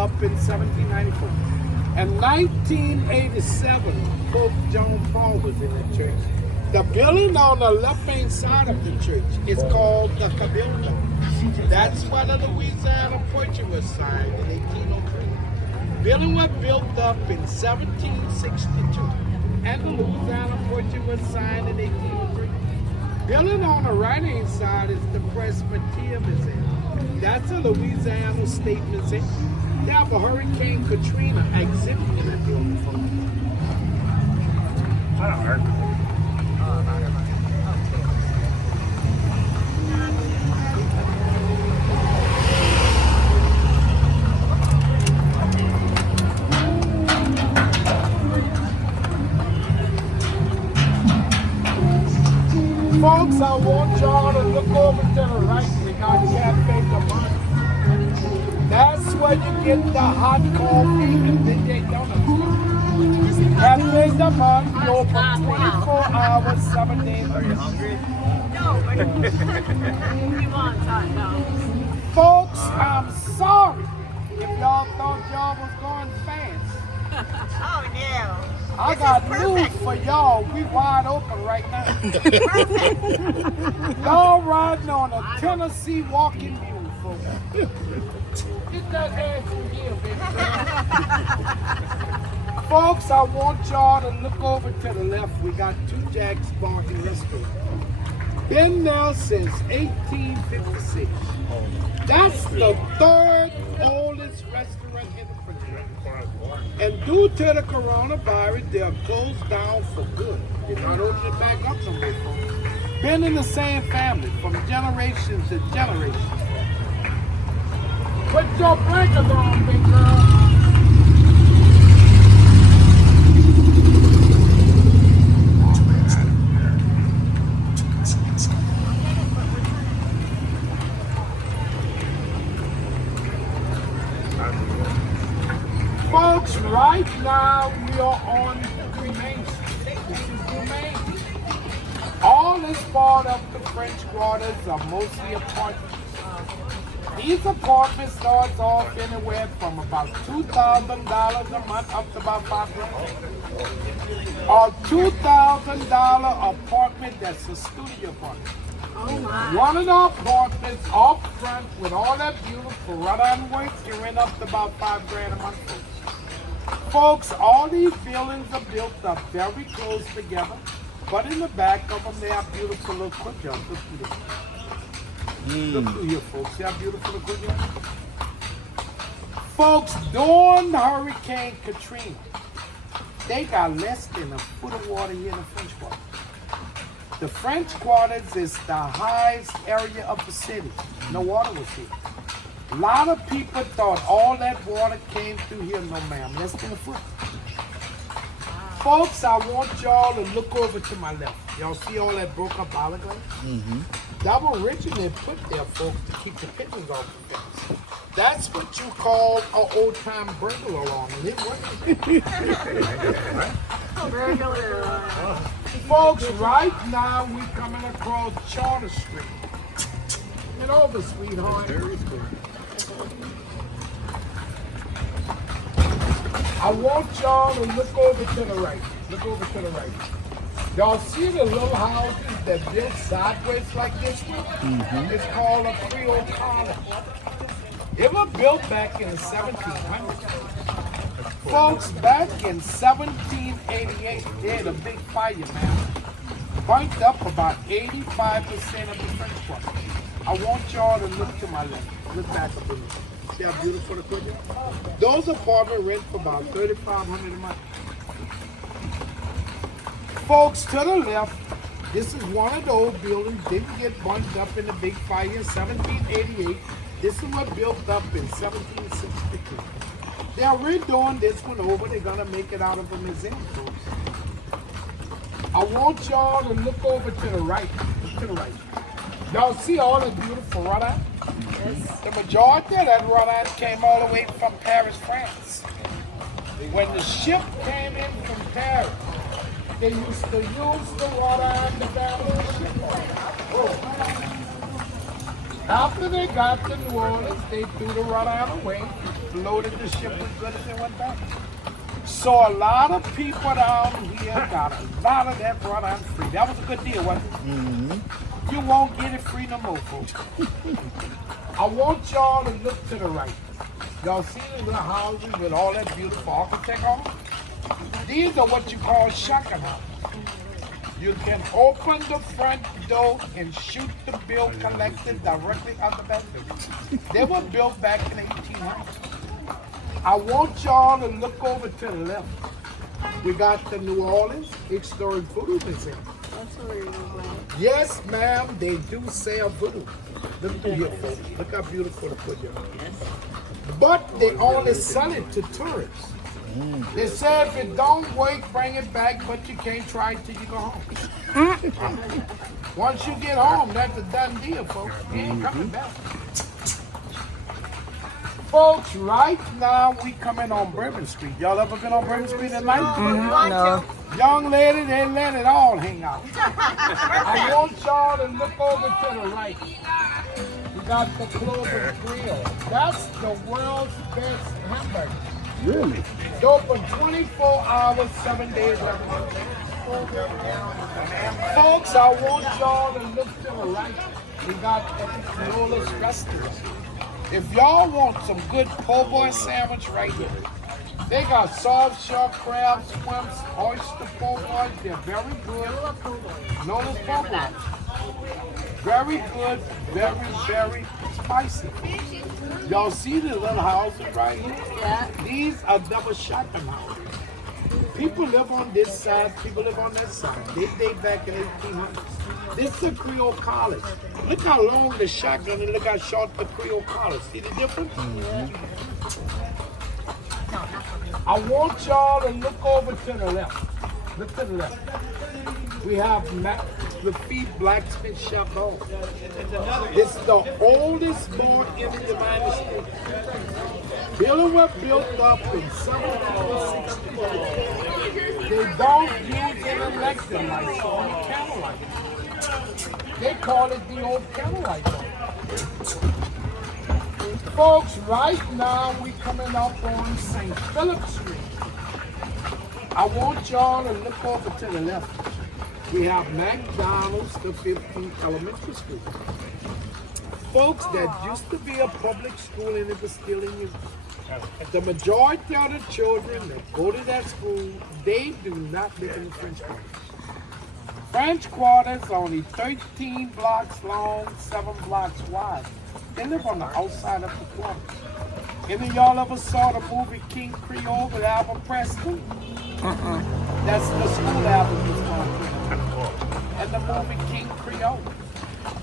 up in 1794. In 1987, Pope John Paul was in the church. The building on the left-hand side of the church is called the Cabildo. That's why the Louisiana Purchase was signed in 1803. The building was built up in 1762, and the Louisiana Purchase was signed in 1803. Building on the right-hand side is the Presbyterian Museum. That's a Louisiana State Museum. They have a Hurricane Katrina exhibit in that building for me. I don't hurt. Folks, I want y'all to look over to the right. We got Cafe de Monte. That's where you get the hot coffee and midday donuts. Cafe de Monte open 24 hours, 7 days a Are you week. hungry? No, but we want that now. Folks, I'm sorry if y'all thought y'all was going fast. Oh no. I got news for y'all. We wide open right now. Y'all riding on a Tennessee walking mule, folks. Get that ass from here, baby. Folks, I want y'all to look over to the left. We got two Jack's Bar and Restaurant. Been there since 1856. That's the third oldest restaurant in the country. And due to the coronavirus, they are closed down for good. They're not opening back up no more, folks. Been in the same family from generation to generation. Put your blinkers on, big girl. Folks, right now we are on Main Street. This is the Main. All this part of the French Quarters are mostly apartments. These apartments starts off anywhere from about $2,000 a month up to about $5,000. A $2,000 apartment that's a studio apartment. Oh my. One of the apartments up front with all that beautiful run-on work can rent up to about $5,000 a month. Folks, all these buildings are built up very close together, but in the back of them they have beautiful little courtyards. Look through this. Look through here, folks. See how beautiful the courtyard is? Folks, during Hurricane Katrina, they got less than a foot of water here in the French Quarter. The French Quarters is the highest area of the city. No water was here. A lot of people thought all that water came through here. No, ma'am, less than a foot. Folks, I want y'all to look over to my left. Y'all see all that broke up olive glass? That was originally put there, folks, to keep the pigeons off the fence. That's what you call an old-time burglar alarm, and it works. Folks, right now we coming across Charter Street. Get over, sweetheart. I want y'all to look over to the right. Look over to the right. Y'all see the little houses that built sideways like this one? It's called a Creole colony. It was built back in the 1700s. Folks, back in 1788, they had a big fire, man. Burnt up about 85% of the French Quarter. I want y'all to look to my left. Look back up in there. See how beautiful the picture? Those apartments rent for about $3,500 a month. Folks, to the left, this is one of those buildings didn't get burnt up in the big fire in 1788. This is what built up in 1762. They are redoing this one over. They're gonna make it out of a museum, folks. I want y'all to look over to the right. Look to the right. Y'all see all the beautiful run-out? Yes. The majority of that run-out came all the way from Paris, France. When the ship came in from Paris, they used to use the run-out to down the ship. After they got to New Orleans, they threw the Rhode Island away, loaded the ship with goods and went back. So a lot of people down here got a lot of that Rhode Island free. That was a good deal, wasn't it? Mm-hmm. You won't get it free no more, folks. I want y'all to look to the right. Y'all see the little houses with all that beautiful architect on them? These are what you call shotgun houses. You can open the front door and shoot the bill collected directly out the back door. They were built back in the 1800s. I want y'all to look over to the left. We got the New Orleans Historic Voodoo Museum. That's where you're going. Yes, ma'am, they do sell voodoo. Look through here, folks. Look how beautiful the put here. But they only sell it to tourists. They say if it don't work, bring it back, but you can't try it till you go home. Once you get home, that's a done deal, folks. You ain't coming back. Folks, right now we coming on Bourbon Street. Y'all ever been on Bourbon Street at night? No. Young lady, they let it all hang out. I want y'all to look over to the right. We got the Clover Grill. That's the world's best hamburger. Really? It's open 24 hours, 7 days a month. Folks, I want y'all to look to the right. We got the Lola's Restaurant. If y'all want some good po' boy sandwich right here, they got soft shell crab, swimps, oyster po' boys. They're very good. Lola's po' boys. Very good, very spicy. Y'all see the little houses right here? Yeah. These are double shotgun houses. People live on this side, people live on that side. They date back in 1800s. This is a Creole college. Look how long the shotgun and look how short the Creole college. See the difference? I want y'all to look over to the left. Look to the left. We have Lafitte Blacksmith Shop Hall. It's the oldest mall in the United States. Building was built up in 1760. They don't use an electric light, only candlelight. They call it the old candlelight. Folks, right now we coming up on St. Philip Street. I want y'all to look over to the left. We have McDonald's, the 15th Elementary School. Folks, that used to be a public school and it was still in use. The majority of the children that go to that school, they do not live in the French Quarter. French Quarter is only 13 blocks long, 7 blocks wide. They live on the outside of the quarter. Any of y'all ever saw the movie King Creole with Albert Preston? That's the school album was called. And the movie King Creole.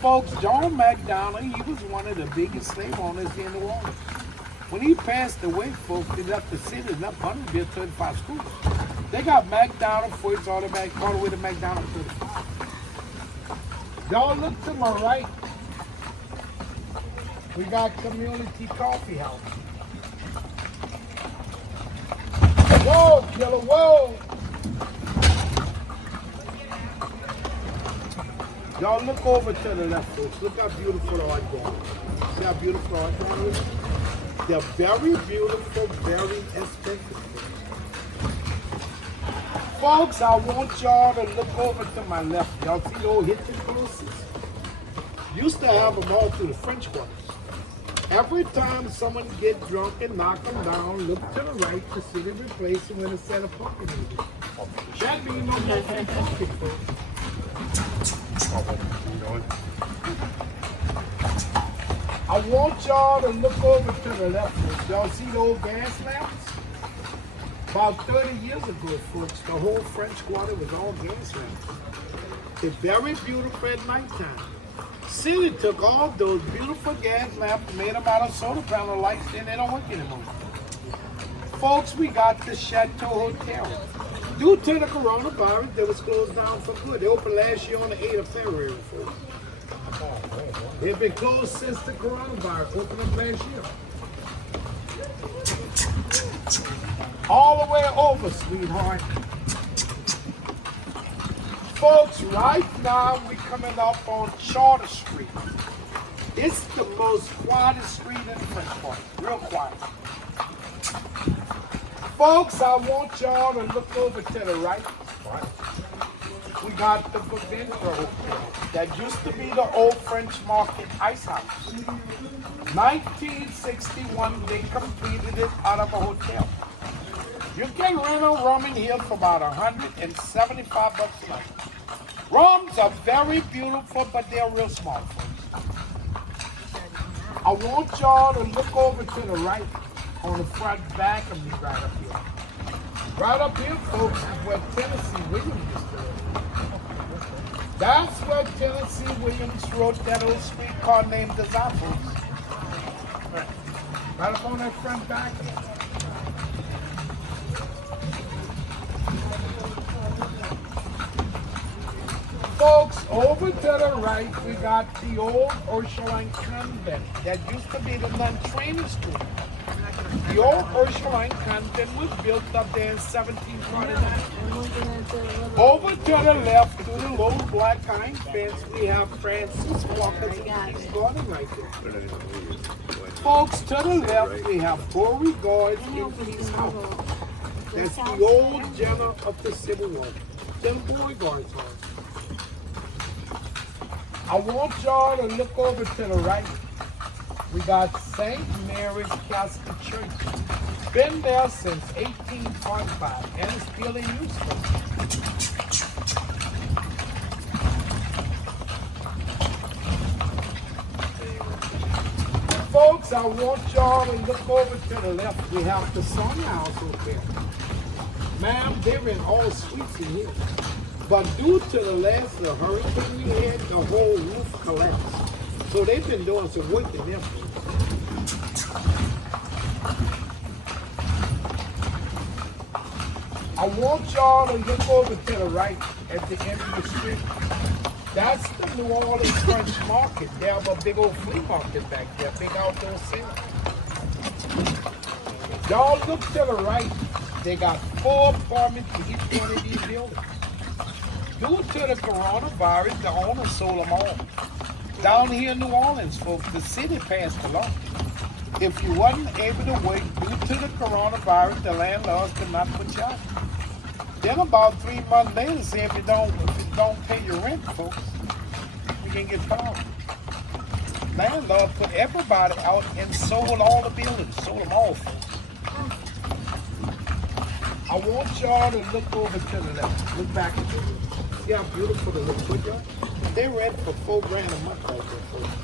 Folks, John McDonald, he was one of the biggest slave owners in New Orleans. When he passed away, folks, they left the city, left 135 schools. They got McDonald first, all the way to McDonald 35. Y'all look to my right. We got Community Coffee House. Whoa, killer, whoa! Y'all look over to the left, folks. Look how beautiful the art going. See how beautiful the art going is? They're very beautiful, very expensive. Folks, I want y'all to look over to my left. Y'all see the old hitching posts? Used to have them all through the French Quarter. Every time someone get drunk and knock them down, look to the right to see them replace them when it's set of pumpkin in it. That means no more pumpkin, folks. I want y'all to look over to the left. Y'all see the old gas lamps? About 30 years ago, folks, the whole French Quarter was all gas lamps. They're very beautiful at nighttime. City took all those beautiful gas lamps, made them out of solar panel lights, and they don't work anymore. Folks, we got the Chateau Hotel. Due to the coronavirus, they was closed down for good. They opened last year on the 8th of February, folks. They've been closed since the coronavirus, opened up last year. All the way over, sweetheart. Folks, right now we coming up on Charter Street. It's the most quietest street in Frenchport. Real quiet. Folks, I want y'all to look over to the right. We got the Bavendra Hotel. That used to be the old French Market Ice House. 1961, they completed it out of a hotel. You can rent a room in here for about $175 a night. Rooms are very beautiful, but they're real small, folks. I want y'all to look over to the right on the front back of me right up here. Right up here, folks, is where Tennessee Williams is stood. That's where Tennessee Williams wrote that old streetcar named Desire, folks. Right up on that front back here. Folks, over to the right, we got the old Ursuline Convent that used to be the nun training school. The old Ursuline Convent was built up there in 1749. Over to the left, through the little black iron fence, we have Francis Walker's King's Garden right there. Folks, to the left, we have Beauregard's King's House. That's the old general of the Civil War. General Beauregard's house. I want y'all to look over to the right. We got St. Mary's Catholic Church. Been there since 1845 and it's still in use. Folks, I want y'all to look over to the left. We have the Sun House over there. Ma'am, they're in all suites in here. But due to the last hurricane we had, the whole roof collapsed. So they've been doing some work in there. I want y'all to look over to the right at the end of the street. That's the New Orleans French Market. They have a big old flea market back there, big outdoor sale. Y'all look to the right. They got 4 apartments in each one of these buildings. Due to the coronavirus, the owner sold them all. Down here in New Orleans, folks, the city passed a law. If you wasn't able to work due to the coronavirus, the landlords could not put you out. Then about 3 months later, say if you don't pay your rent, folks, you can get fined. Landlord put everybody out and sold all the buildings, sold them all, folks. I want y'all to look over to the left. Look back at this. See how beautiful the little courtyard? They rent for $4 grand a month right there, folks.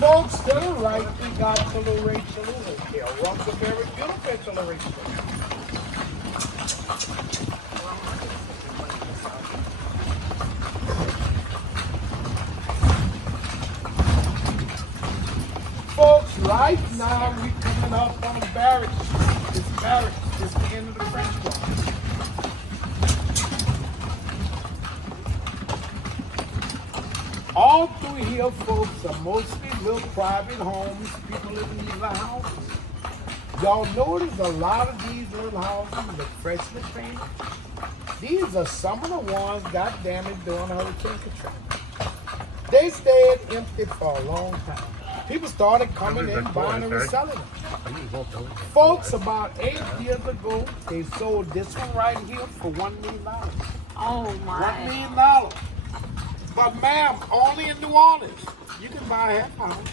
Folks, to the right, we got the Lorraine Saloon here. Russell very beautiful at the Lorraine Saloon. Folks, right now we're coming up on Barrett Street. This Barrett is the end of the French Quarter. All through here, folks, are mostly little private homes. People live in these little houses. Y'all notice a lot of these little houses look freshly painted. These are some of the ones got damaged during Hurricane Katrina. They stayed empty for a long time. People started coming in, buying and reselling them. Folks, about 8 years ago, they sold this one right here for $1 million. Oh my. $1 million. But ma'am, only in New Orleans. You can buy a half house.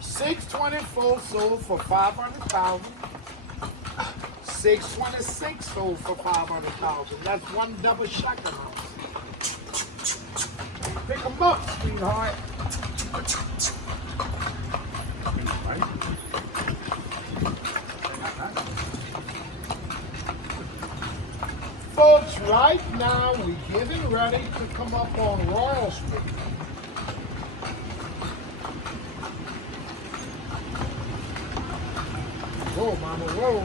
624 sold for $500,000. 626 sold for $500,000. That's one double shotgun house. Pick them up, sweetheart. Folks, right now we're getting ready to come up on Royal Street. Whoa, mama, whoa.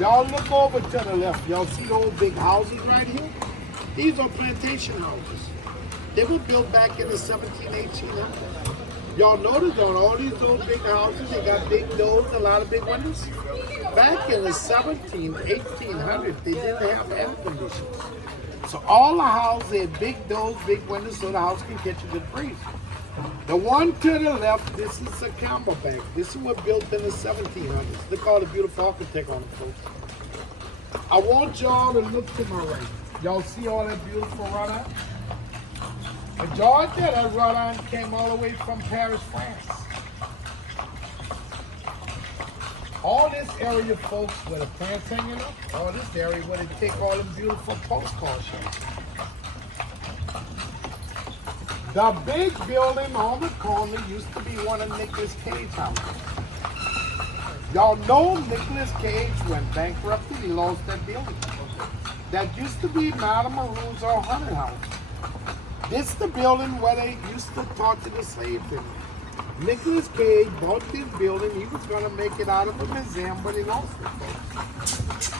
Y'all look over to the left. Y'all see those big houses right here? These are plantation houses. They were built back in the 1800s. Y'all notice on all these little big houses, they got big doors, a lot of big windows. Back in the 1800s, they didn't have air conditioners. So all the houses had big doors, big windows, so the house can catch a good breeze. The one to the left, this is a Camelback. This was built in the 1700s. Look all the beautiful architect on it, folks. I want y'all to look to my right. Y'all see all that beautiful wrought iron? Majority of that wrought iron came all the way from Paris, France. All this area, folks, where the plants hanging up, all this area where they take all them beautiful postcard shots. The big building on the corner used to be one of Nicolas Cage's houses. Y'all know Nicolas Cage went bankrupt and he lost that building. That used to be Madame Maroon's or Hunter House. This the building where they used to torture the slaves in. Nicolas Cage bought this building. He was going to make it out of a museum, but he lost it, folks.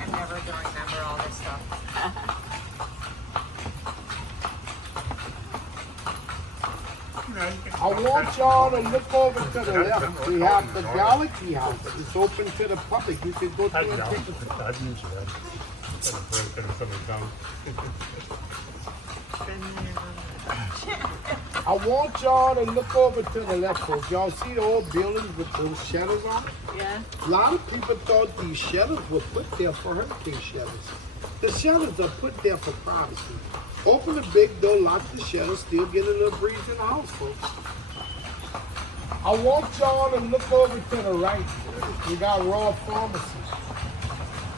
I'm never going to remember all this stuff. I want y'all to look over to the left. We have the Galaxy House. It's open to the public. You can go through and take a I want y'all to look over to the left, folks. Y'all see the old buildings with those shutters on it? Yeah. A lot of people thought these shutters were put there for hurricane shutters. The shutters are put there for privacy. Open the big door, lock the shutters, still get a little breeze in the house, folks. I want y'all to look over to the right. We got Raw Pharmacy.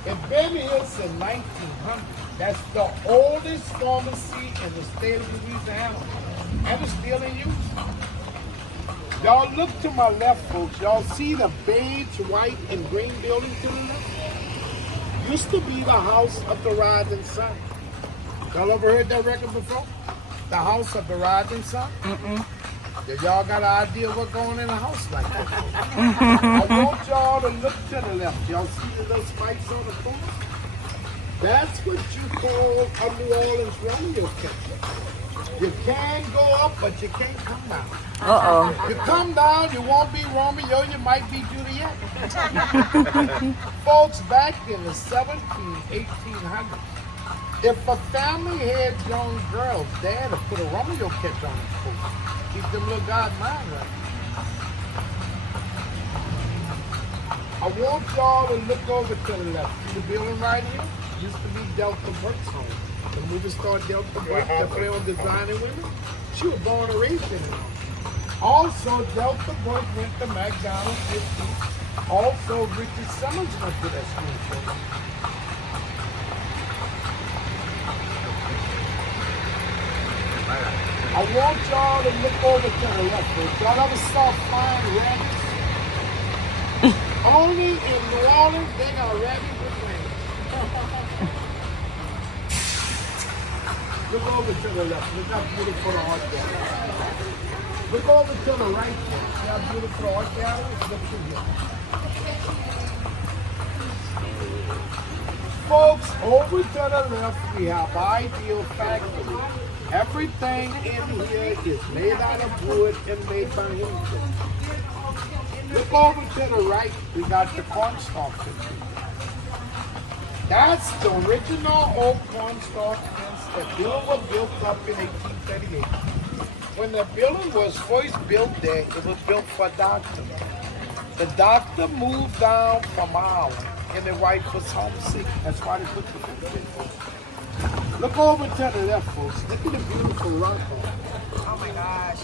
It's been here since 1900. That's the oldest pharmacy in the state of Louisiana. And it's still in use. Y'all look to my left, folks. Y'all see the beige, white, and green building to the left? Used to be the house of the Rising Sun. Y'all ever heard that record before? The House of the Rising Sun? Y'all got an idea what's going in a house like that? I want y'all to look to the left. Y'all see the little spikes on the floor? That's what you call a New Orleans Romeo catcher. You can go up, but you can't come down. You come down, you won't be Romeo, you might be Juliet. Folks, back in the 1800s, if a family had young girls, dad would put a Romeo catch on his foot. Keep them little guys mind right. I want y'all to look over to the left. See the building right here? Used to be Delta Burke's home. The movie star Delta Burke that played on Designing Women. She was born and raised in it. Also, Delta Burke went to McDonald's 50. Also, Richard Simmons went to that school. I want y'all to look over to the left. Y'all ever saw flying rabbits? Only in New Orleans, they got rabbits with wings. Look over to the left. Look how beautiful the art gallery is. Look over to the right. See how beautiful the art gallery is? Look to here. Folks, over to the left, we have Ideal Factory. Everything in here is made out of wood and made by him. Look over to the right, we got the cornstalk fence. That's the original old cornstalk fence. The building was built up in 1838. When the building was first built there, it was built for a doctor. The doctor moved down from Ireland and the wife was homesick. That's why they put the fence in. Look over to the left, folks. Look at the beautiful rock. Oh my gosh.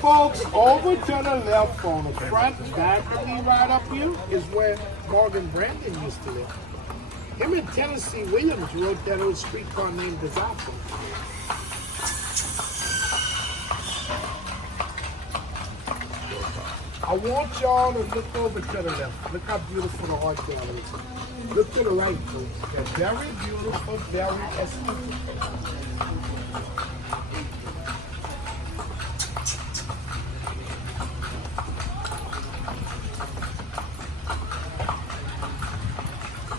Folks, over to the left on the front balcony right up here is where Morgan Brandon used to live. Him and Tennessee Williams wrote that old streetcar named Desire. I want y'all to look over to the left. Look how beautiful the art gallery is. Look to the right, folks. They're very beautiful, very aesthetic.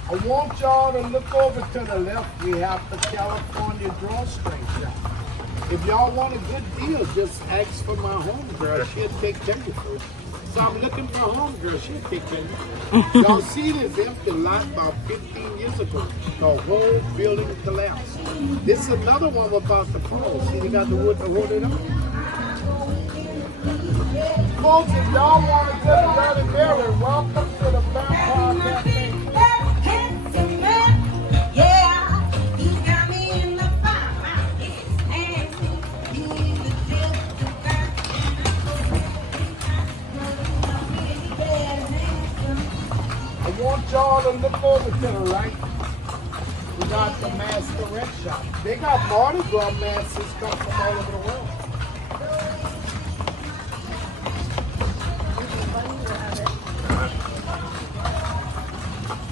I want y'all to look over to the left. We have the California drawstring shop. If y'all want a good deal, just ask for my home girl. She'll take care of you first. So I'm looking for a home girl. She'll take care of me. Y'all see this empty lot about 15 years ago. The whole building collapsed. This is another one about to fall. See, they got the wood to hold it up. Folks, if y'all want to get a Bloody Mary, welcome to the Vampire Cafe. I want y'all to look over to the right. We got the masquerade shop. They got Mardi Gras masks come from all over the world.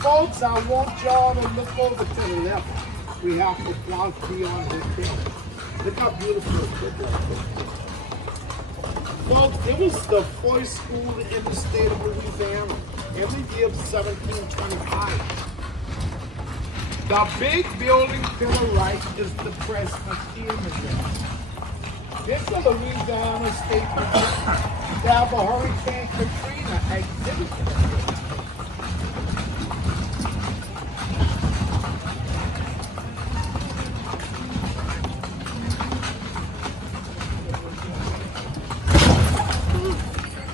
Folks, I want y'all to look over to the left. We have the Cloud Beyond Hotel. Look how beautiful it is. Folks, it was the first school in the state of Louisiana. Every year of 1725. The big building to the right is the Presbyterian Museum. This is Louisiana State Museum. They have a Hurricane Katrina exhibit.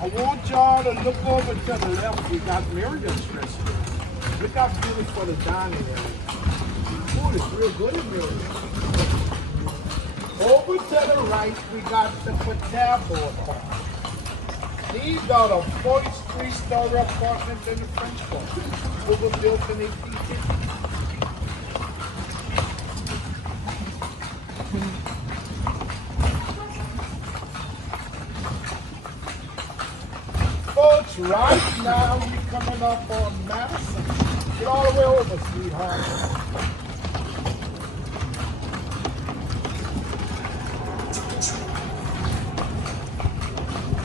I want y'all to look over to the left. We got Miriam's restaurant. Look how beautiful the dining area. Food is real good in Miriam. Over to the right, we got the Patabo apartment. These are the first three-story apartments in the French Quarter. They were built in 1850. Folks, right now we're coming up on Madison. Get all the way over, sweetheart.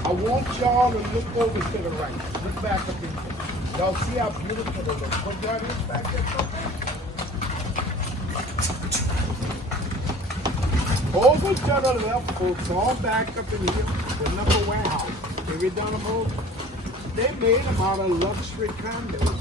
I want y'all to look over to the right. Look back up in here. Y'all see how beautiful it looks. What that is back there? Over to the left, folks. All back up in here. The number warehouse. They redone them over. They made them out of luxury condos.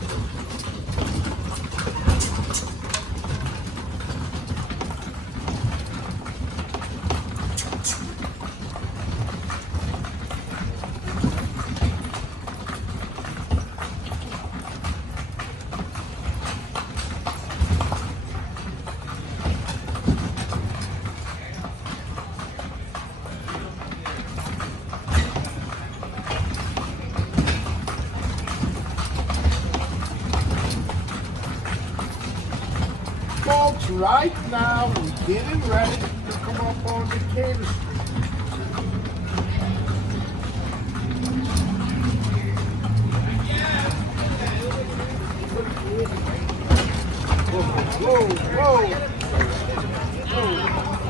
Folks, right now we're getting ready to come up on Decatur Street. Whoa, whoa, whoa.